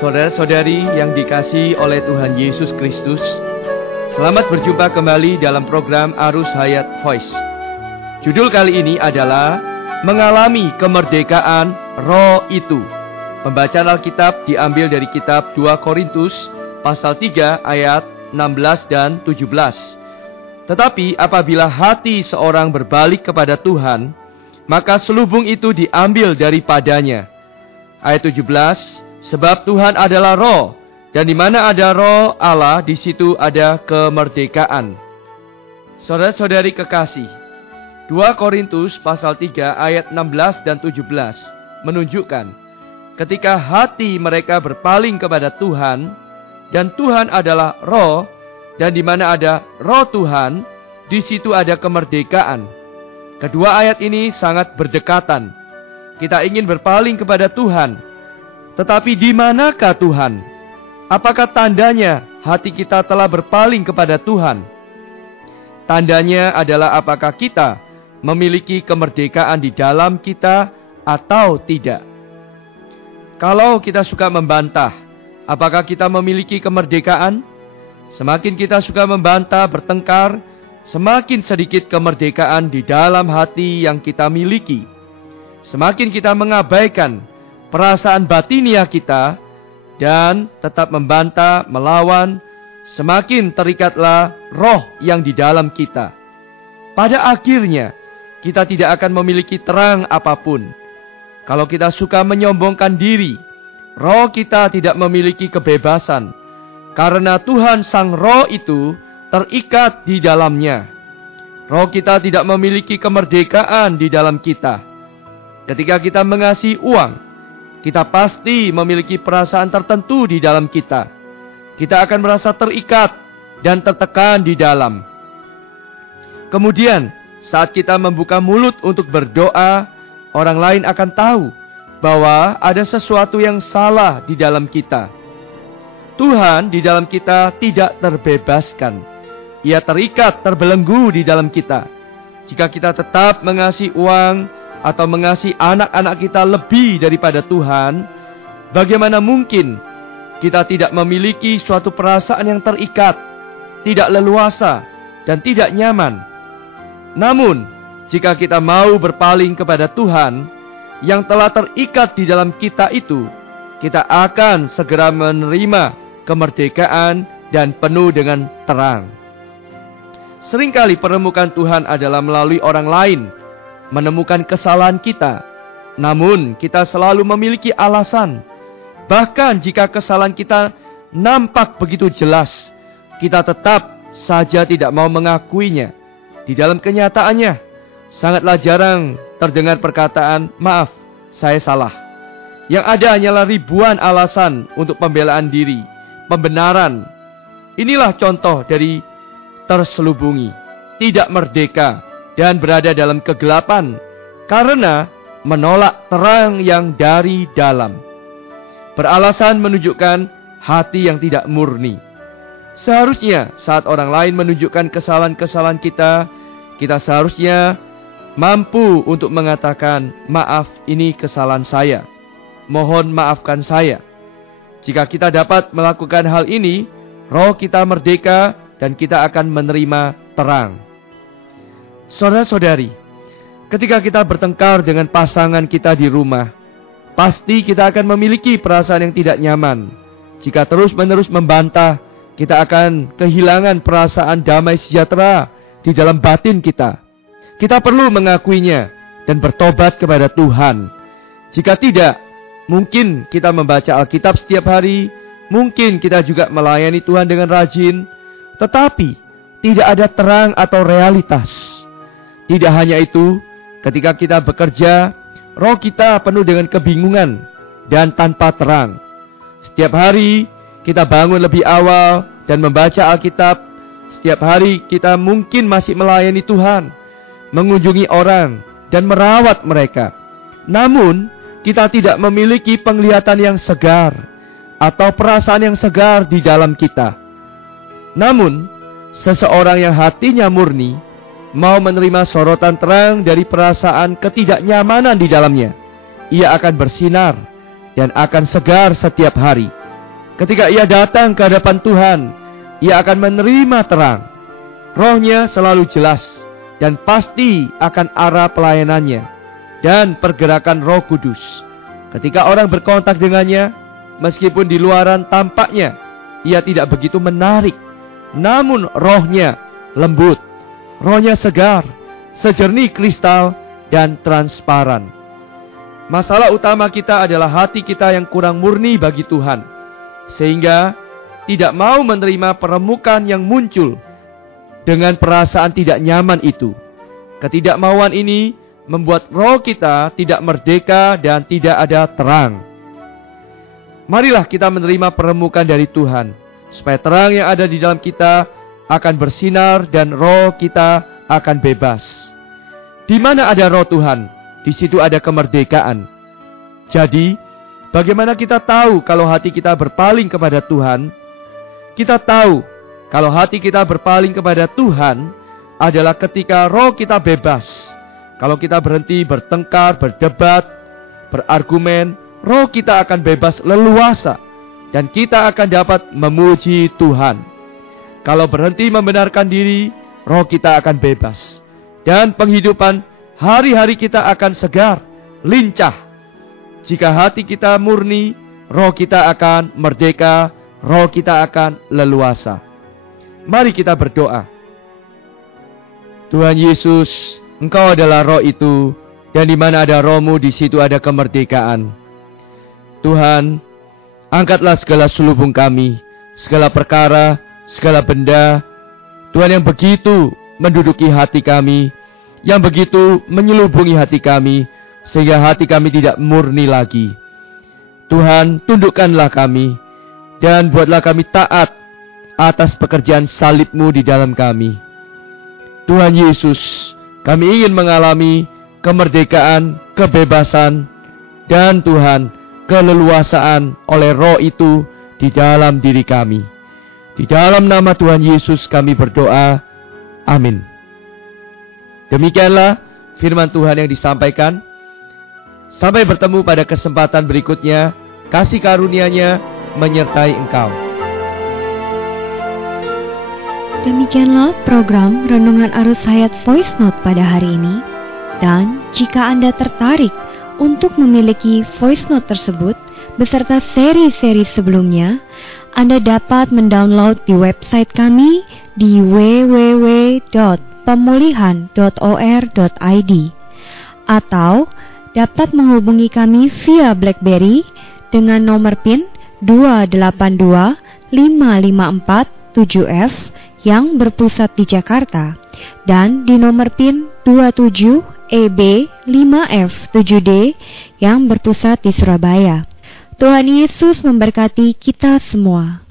Saudara-saudari yang dikasihi oleh Tuhan Yesus Kristus, selamat berjumpa kembali dalam program Arus Hayat Voice. Judul kali ini adalah Mengalami Kemerdekaan Roh Itu. Pembacaan Alkitab diambil dari kitab 2 Korintus pasal 3 ayat 16 dan 17. Tetapi apabila hati seorang berbalik kepada Tuhan, maka selubung itu diambil daripadanya. Ayat 17, sebab Tuhan adalah roh, dan di mana ada roh Allah, di situ ada kemerdekaan. Saudara-saudari kekasih, 2 Korintus pasal 3 ayat 16 dan 17 menunjukkan ketika hati mereka berpaling kepada Tuhan, dan Tuhan adalah roh, dan di mana ada roh Tuhan, di situ ada kemerdekaan. Kedua ayat ini sangat berdekatan. Kita ingin berpaling kepada Tuhan, tetapi di manakah Tuhan? Apakah tandanya hati kita telah berpaling kepada Tuhan? Tandanya adalah apakah kita memiliki kemerdekaan di dalam kita atau tidak. Kalau kita suka membantah, apakah kita memiliki kemerdekaan? Semakin kita suka membantah, bertengkar, semakin sedikit kemerdekaan di dalam hati yang kita miliki. Semakin kita mengabaikan perasaan batiniah kita dan tetap membantah, melawan, semakin terikatlah roh yang di dalam kita. Pada akhirnya, kita tidak akan memiliki terang apapun. Kalau kita suka menyombongkan diri, roh kita tidak memiliki kebebasan, karena Tuhan Sang Roh itu terikat di dalamnya. Roh kita tidak memiliki kemerdekaan di dalam kita. Ketika kita mengasihi uang, kita pasti memiliki perasaan tertentu di dalam kita. Kita akan merasa terikat dan tertekan di dalam. Kemudian, saat kita membuka mulut untuk berdoa, orang lain akan tahu bahwa ada sesuatu yang salah di dalam kita. Tuhan di dalam kita tidak terbebaskan. Ia terikat, terbelenggu di dalam kita. Jika kita tetap mengasihi uang atau mengasihi anak-anak kita lebih daripada Tuhan, bagaimana mungkin kita tidak memiliki suatu perasaan yang terikat, tidak leluasa, dan tidak nyaman? Namun, jika kita mau berpaling kepada Tuhan yang telah terikat di dalam kita itu, kita akan segera menerima kemerdekaan dan penuh dengan terang. Seringkali penemukan Tuhan adalah melalui orang lain menemukan kesalahan kita. Namun kita selalu memiliki alasan. Bahkan jika kesalahan kita nampak begitu jelas, kita tetap saja tidak mau mengakuinya. Di dalam kenyataannya, sangatlah jarang terdengar perkataan, "Maaf, saya salah." Yang ada hanyalah ribuan alasan untuk pembelaan diri, pembenaran. Inilah contoh dari terselubungi, tidak merdeka, dan berada dalam kegelapan karena menolak terang yang dari dalam. Beralasan menunjukkan hati yang tidak murni. Seharusnya saat orang lain menunjukkan kesalahan-kesalahan kita, kita seharusnya mampu untuk mengatakan, "Maaf, ini kesalahan saya. Mohon maafkan saya." Jika kita dapat melakukan hal ini, roh kita merdeka dan kita akan menerima terang. Saudara-saudari, ketika kita bertengkar dengan pasangan kita di rumah, pasti kita akan memiliki perasaan yang tidak nyaman. Jika terus-menerus membantah, kita akan kehilangan perasaan damai sejahtera di dalam batin kita. Kita perlu mengakuinya dan bertobat kepada Tuhan. Jika tidak, mungkin kita membaca Alkitab setiap hari, mungkin kita juga melayani Tuhan dengan rajin, tetapi tidak ada terang atau realitas. Tidak hanya itu, ketika kita bekerja, roh kita penuh dengan kebingungan dan tanpa terang. Setiap hari kita bangun lebih awal dan membaca Alkitab. Setiap hari kita mungkin masih melayani Tuhan, mengunjungi orang dan merawat mereka. Namun, kita tidak memiliki penglihatan yang segar atau perasaan yang segar di dalam kita. Namun, seseorang yang hatinya murni mau menerima sorotan terang dari perasaan ketidaknyamanan di dalamnya, ia akan bersinar dan akan segar setiap hari. Ketika ia datang ke hadapan Tuhan, ia akan menerima terang. Rohnya selalu jelas dan pasti akan arah pelayanannya dan pergerakan Roh Kudus. Ketika orang berkontak dengannya, meskipun di luaran tampaknya ia tidak begitu menarik, namun rohnya lembut, rohnya segar, sejernih kristal dan transparan. Masalah utama kita adalah hati kita yang kurang murni bagi Tuhan, sehingga tidak mau menerima permukaan yang muncul dengan perasaan tidak nyaman itu. Ketidakmauan ini membuat roh kita tidak merdeka dan tidak ada terang. Marilah kita menerima permukaan dari Tuhan, supaya terang yang ada di dalam kita akan bersinar dan roh kita akan bebas. Di mana ada roh Tuhan, di situ ada kemerdekaan. Jadi, bagaimana kita tahu kalau hati kita berpaling kepada Tuhan? Kita tahu kalau hati kita berpaling kepada Tuhan adalah ketika roh kita bebas. Kalau kita berhenti bertengkar, berdebat, berargumen, roh kita akan bebas leluasa dan kita akan dapat memuji Tuhan. Kalau berhenti membenarkan diri, roh kita akan bebas dan penghidupan hari-hari kita akan segar, lincah. Jika hati kita murni, roh kita akan merdeka, roh kita akan leluasa. Mari kita berdoa. Tuhan Yesus, Engkau adalah roh itu, dan di mana ada roh-Mu, di situ ada kemerdekaan. Tuhan, angkatlah segala selubung kami, segala perkara, segala benda, Tuhan, yang begitu menduduki hati kami, yang begitu menyelubungi hati kami, sehingga hati kami tidak murni lagi. Tuhan, tundukkanlah kami, dan buatlah kami taat atas pekerjaan salib-Mu di dalam kami. Tuhan Yesus, kami ingin mengalami kemerdekaan, kebebasan, dan Tuhan, keleluasaan oleh roh itu di dalam diri kami. Di dalam nama Tuhan Yesus kami berdoa. Amin. Demikianlah firman Tuhan yang disampaikan. Sampai bertemu pada kesempatan berikutnya. Kasih karunia-Nya menyertai engkau. Demikianlah program Renungan Arus Hayat Voice Note pada hari ini. Dan jika Anda tertarik untuk memiliki voice note tersebut beserta seri-seri sebelumnya, Anda dapat mendownload di website kami di www.pemulihan.or.id atau dapat menghubungi kami via BlackBerry dengan nomor PIN 282554-7F yang berpusat di Jakarta dan di nomor PIN 27EB5F7D yang berpusat di Surabaya. Tuhan Yesus memberkati kita semua.